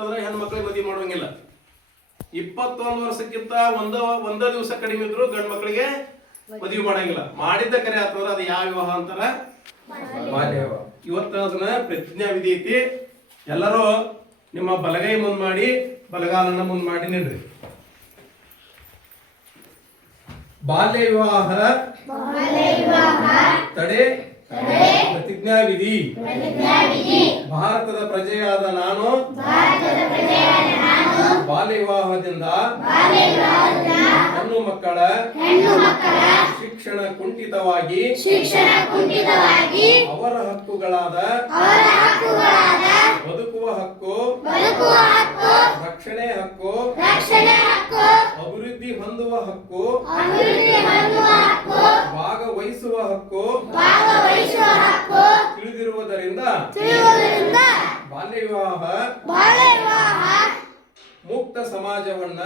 ಇತ್ತಂದ್ರೆ ಹೆಣ್ಮಕ್ಳಿಗೆ ಮದುವೆ ಮಾಡುವಂಗಿಲ್ಲ. 21 ವರ್ಷಕ್ಕಿಂತ ಒಂದ ದಿವಸ ಕಡಿಮೆ ಇದ್ರು ಗಂಡು ಮಕ್ಕಳಿಗೆ ಮದುವೆ ಮಾಡಂಗಿಲ್ಲ. ಮಾಡಿದ್ದ ಕರೆ ಆತಂದ್ರೆ ಅದು ಯಾವ ವಿವಾಹ ಅಂತಾರ? ಬಾಲ್ಯ ವಿವಾಹ. ಇವತ್ತು ಅದನ್ನ ಪ್ರತಿಜ್ಞಾ ವಿಧಿ ಐತಿ. ಎಲ್ಲರೂ ನಿಮ್ಮ ಬಲಗೈ ಮುಂದ್ ಮಾಡಿ ಬಲಗಾಲನ್ನ ಮುಂದ್ ಮಾಡಿ ನಿಲ್ರಿ. ಬಾಲ್ಯ ವಿವಾಹ ತಡೆ ಪ್ರತಿಜ್ಞಾ ವಿಧಿ. ಭಾರತದ ಪ್ರಜೆಯಾದ ನಾನು ಬಾಲ್ಯ ವಿವಾಹದಿಂದ ಹೆಣ್ಣು ಮಕ್ಕಳ ಶಿಕ್ಷಣ ಕುಂಠಿತವಾಗಿ ಅವರ ಹಕ್ಕುಗಳಾದ ಬದುಕುವ ಹಕ್ಕು, ರಕ್ಷಣೆ ಹಕ್ಕು, ಅಭಿವೃದ್ಧಿ ಹೊಂದುವ ಹಕ್ಕು, ಭಾಗವಹಿಸುವ ಹಕ್ಕು ತಿಳಿದಿರುವುದರಿಂದ ಬಾಲ್ಯ ವಿವಾಹ ಮುಕ್ತ ಸಮಾಜವನ್ನ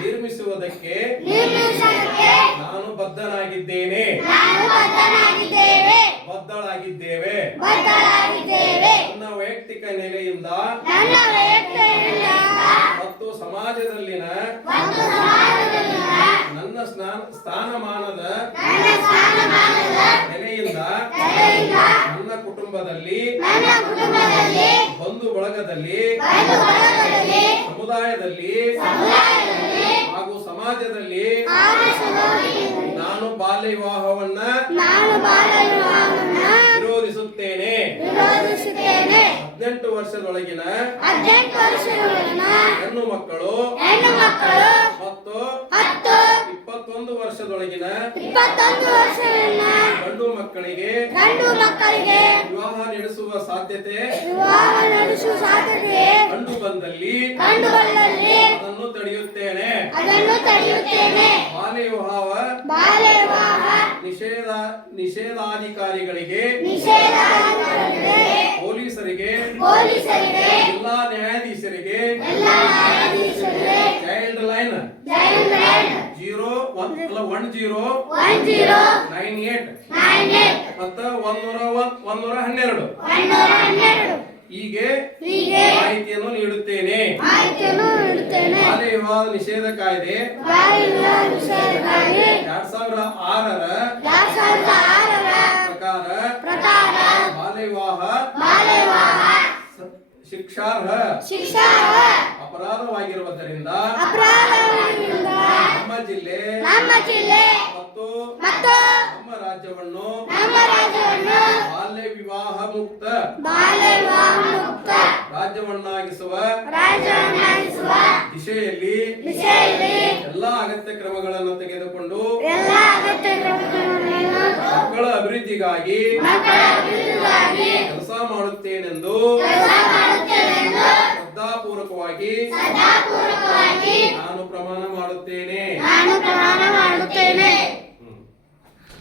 ನಿರ್ಮಿಸುವುದಕ್ಕೆ ನಾನು ಬದ್ಧನಾಗಿದ್ದೇವೆ. ನನ್ನ ವೈಯಕ್ತಿಕ ನೆಲೆಯಿಂದ ಮತ್ತು ಸಮಾಜದಲ್ಲಿನ ನನ್ನ ಸ್ಥಾನಮಾನದ ನೆಲೆಯಿಂದ ನನ್ನ ಕುಟುಂಬದಲ್ಲಿ, ಬಂಧು ಬಳಗದಲ್ಲಿ, ಸಮುದಾಯದಲ್ಲಿ ಹಾಗೂ ಸಮಾಜದಲ್ಲಿ ನಾನು ಬಾಲ್ಯ ವಿವಾಹವನ್ನ ವಿರೋಧಿಸುತ್ತೇನೆ. 18 ವರ್ಷದೊಳಗಿನ ಹೆಣ್ಣು ಮಕ್ಕಳು ಮತ್ತು 21 ವರ್ಷದೊಳಗಿನ ಗಂಡು ಮಕ್ಕಳಿಗೆ ವಿವಾಹ ನಡೆಸುವ ಸಾಧ್ಯತೆ ಕಂಡು ಬಂದಲ್ಲಿ ಅದನ್ನು ತಡೆಯುತ್ತೇನೆ. ಬಾಲ್ಯ ವಿವಾಹ ನಿಷೇಧಾಧಿಕಾರಿಗಳಿಗೆ, ಪೊಲೀಸರಿಗೆ, ಜಿಲ್ಲಾ ನ್ಯಾಯಾಧೀಶರಿಗೆ ಚೈಲ್ಡ್ ಲೈನ್ 011098 ಮತ್ತು 112 ಹೀಗೆ ಮಾಹಿತಿಯನ್ನು ನೀಡುತ್ತೇನೆ. ಬಾಲ್ಯ ವಿವಾಹ ನಿಷೇಧ ಕಾಯ್ದೆ 2006ರ ಪ್ರಕಾರ ಬಾಲ್ಯ ವಿವಾಹ ಶಿಕ್ಷಾರ್ಹ ಅಪರಾಧವಾಗಿರುವುದರಿಂದ ನಮ್ಮ ಜಿಲ್ಲೆ ಮತ್ತು ನಮ್ಮ ರಾಜ್ಯವನ್ನು ಬಾಲ್ಯ ವಿವಾಹ ಮುಕ್ತ ರಾಜ್ಯವನ್ನಾಗಿಸುವ ದಿಶೆಯಲ್ಲಿ ಎಲ್ಲಾ ಅಗತ್ಯ ಕ್ರಮಗಳನ್ನು ತೆಗೆದುಕೊಂಡು ಮಕ್ಕಳ ಅಭಿವೃದ್ಧಿಗಾಗಿ ಕೆಲಸ ಮಾಡುತ್ತೇನೆಂದು ಶ್ರದ್ಧಾಪೂರ್ವಕವಾಗಿ ನಾನು ಪ್ರಮಾಣ ಮಾಡುತ್ತೇನೆ.